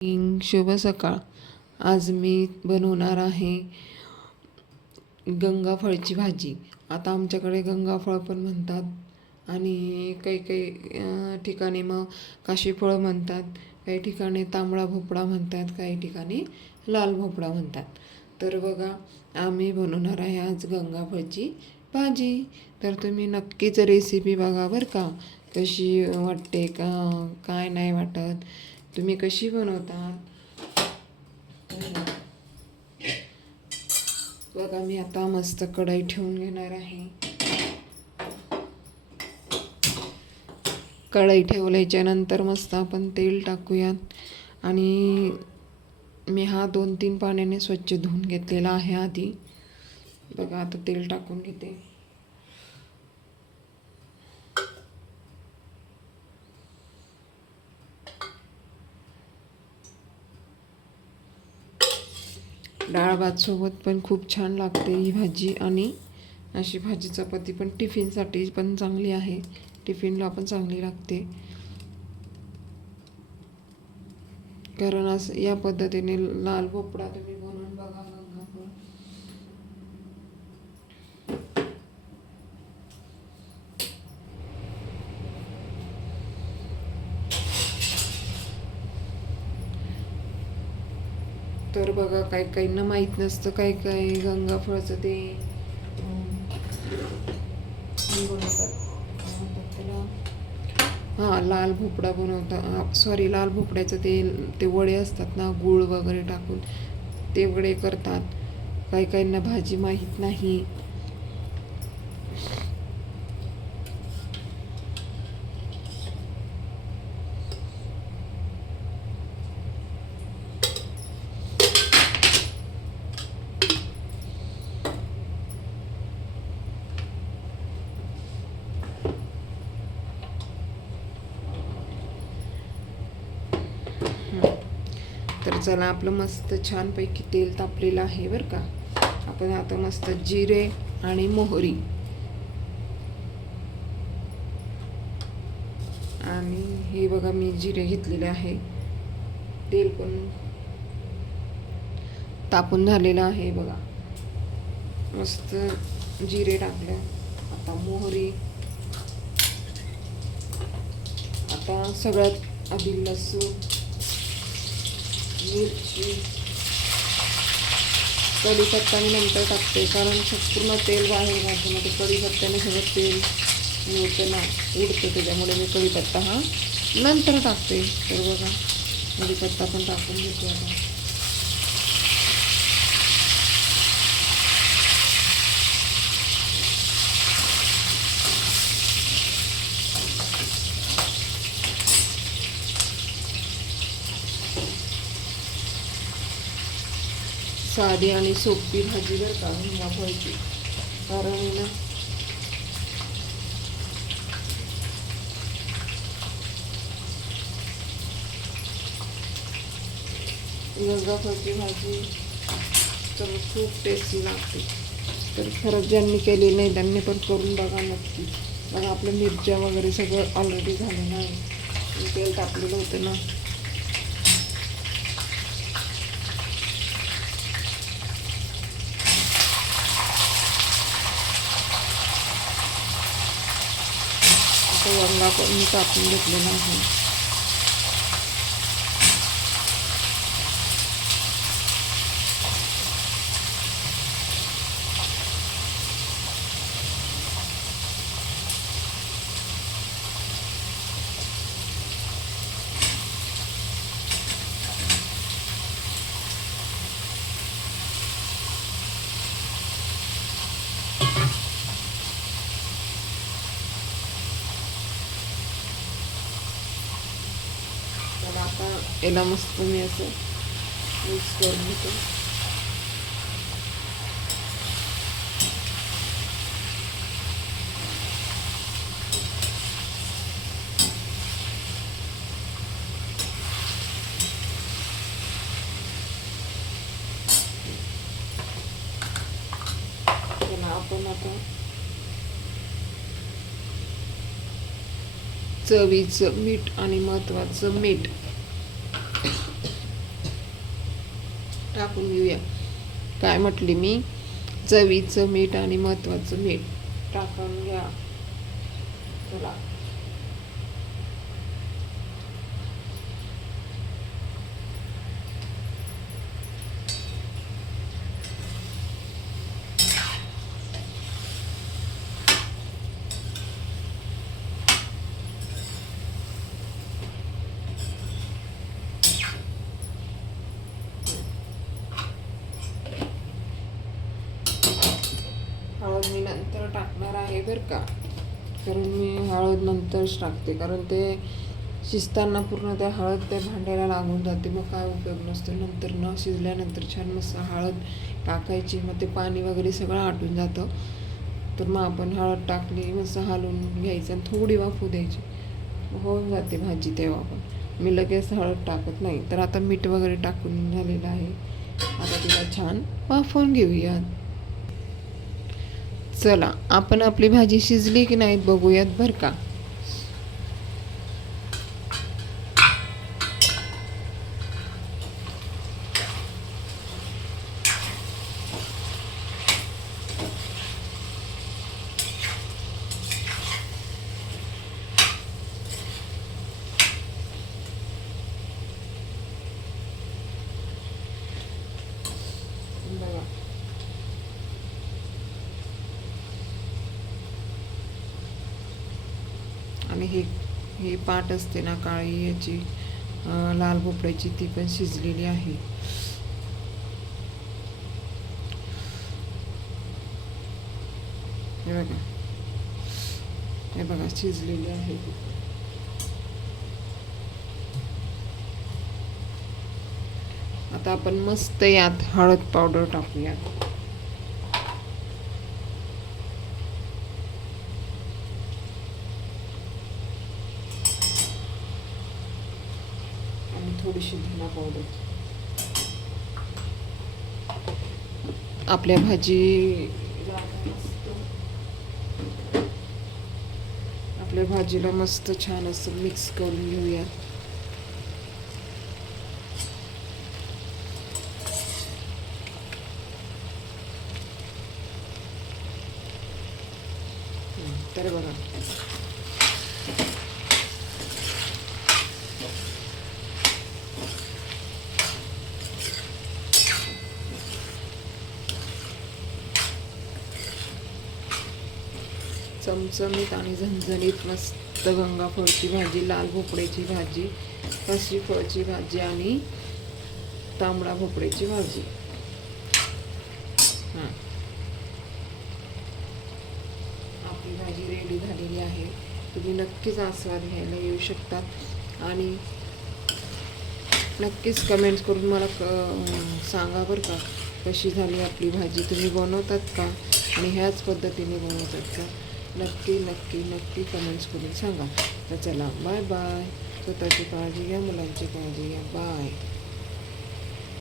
शुभ सकाळ. आज मी बनवणार आहे गंगाफळची भाजी. आता आमच्याकडे गंगाफळ पण म्हणतात आणि काही काही ठिकाणी मग काशीफळ म्हणतात, काही ठिकाणी तांबडा भोपळा म्हणतात, काही ठिकाणी लाल भोपळा म्हणतात. तर बघा, आम्ही बनवणार आहे आज गंगाफळची भाजी. तर तुम्ही नक्कीच रेसिपी बघा बरं का, कशी वाटते का काय नाही वाटत, तुम्ही कशी बनवता. बघा, मी आता मस्त कढई ठेवून घेणार आहे. कढई ठेवल्याच्या नंतर मस्त आपण तेल टाकूयात आणि मी हा 2-3 पाण्याने स्वच्छ धुवून घेतलेला आहे आधी. बघा, आता तेल टाकून घेते. डाळ भात सोबत पण खूप छान लागते ही भाजी आणि अशी भाजी चपाती पण टिफिनसाठी पण चांगली आहे. टिफिनला पण चांगली लागते, कारण असं या पद्धतीने लाल भोपळा तुम्ही बनवून बघा. गंगाफळ तर बघा, काही काहींना माहीत नसतं, काही काही गंगाफळाचं ते बनवतात, त्याला हां लाल भोपळा बनवतात. सॉरी, लाल भोपळ्याचं ते वडे असतात ना, गूळ वगैरे टाकून ते वडे करतात. काही काहींना भाजी माहीत नाही. तर चला, आपलं मस्त छानपैकी तेल तापलेलं आहे बरं का. आपण आता मस्त जिरे आणि मोहरी आणि हे बघा, मी जिरे घेतलेले आहे. तेल पण तापून झालेलं आहे बघा. मस्त जिरे टाकलं. आता मोहरी. आता सगळ्यात आधी लसूण, मिरची, कढीपत्ता मी नंतर टाकते, कारण पूर्ण तेल बाहेर भाजीमध्ये कढीपत्त्याने सगळं तेल उडतं ना, त्याच्यामुळे मी कढीपत्ता हा नंतर टाकते. तर बघा, कढीपत्ता पण टाकून घेते आता. साधी आणि सोपी भाजी बरं का गंगाफळची, कारण ना गंगाफळची भाजी तर खूप टेस्टी लागते. तर खरंच ज्यांनी केली नाही त्यांनी पण करून बघा नक्की. बघा, आपल्या मिरच्या वगैरे सगळं ऑलरेडी झालेलं आहे, तेल टाकलेलं होतं ना. आता वांगा पण मी टाकून घेतलेला आहे. आता याला मस्त मी असं मिक्स करून घेतो. त्याला आपण आता चवीचं मीठ आणि महत्त्वाचं मीठ टाकून घेऊया. काय म्हटली मी, चवीचं मीठ आणि महत्त्वाचं मीठ टाकून घ्या. चला हळद मी नंतर टाकणार आहे बरं का, कारण मी हळद नंतरच टाकते, कारण ते शिजताना पूर्ण त्या हळद त्या भांड्याला लागून जाते, मग काय उपयोग नसतो. नंतर न शिजल्यानंतर छान मस्त हळद टाकायची, मग ते पाणी वगैरे सगळं आटून जातं. तर मग आपण हळद टाकली, मस्त हलवून घ्यायचं आणि थोडी वाफू द्यायची, होऊन जाते भाजी. तेव्हा पण मी लगेच हळद टाकत नाही. तर आता मीठ वगैरे टाकून झालेलं आहे, आता तिला छान वाफवून घेऊयात. चला आपण आपली भाजी शिजली की नाही बघूयात बरं का. बघा आणि ही पाट असते ना काळी याची, लाल भोपळ्याची, ती पण शिजलेली आहे. हे बघा, हे बघा शिजलेली आहे. आता आपण मस्त यात हळद पावडर टाकूयात. आणि थोडीशी धना पावडर. आपल्या भाजीला मस्त छान असं मिक्स करून घेऊया. तर बघा चमचमीत आणि झणझणीत मस्त गंगाफळची भाजी, लाल भोपळ्याची भाजी, कशी फळची भाजी आणि तांबडा भोपळ्याची भाजी. हां, आपली भाजी रेडी झालेली आहे. तुम्ही नक्कीच आस्वाद घ्यायला येऊ शकतात आणि नक्कीच कमेंट्स करून मला सांगा बरं का, कशी झाली आपली भाजी. तुम्ही बनवतात का आणि ह्याच पद्धतीने बनवतात का? नक्की नक्की नक्की कमेंट्स करून सांगा. तर चला बाय बाय. स्वतःची काळजी घ्या, मुलांची काळजी घ्या. बाय.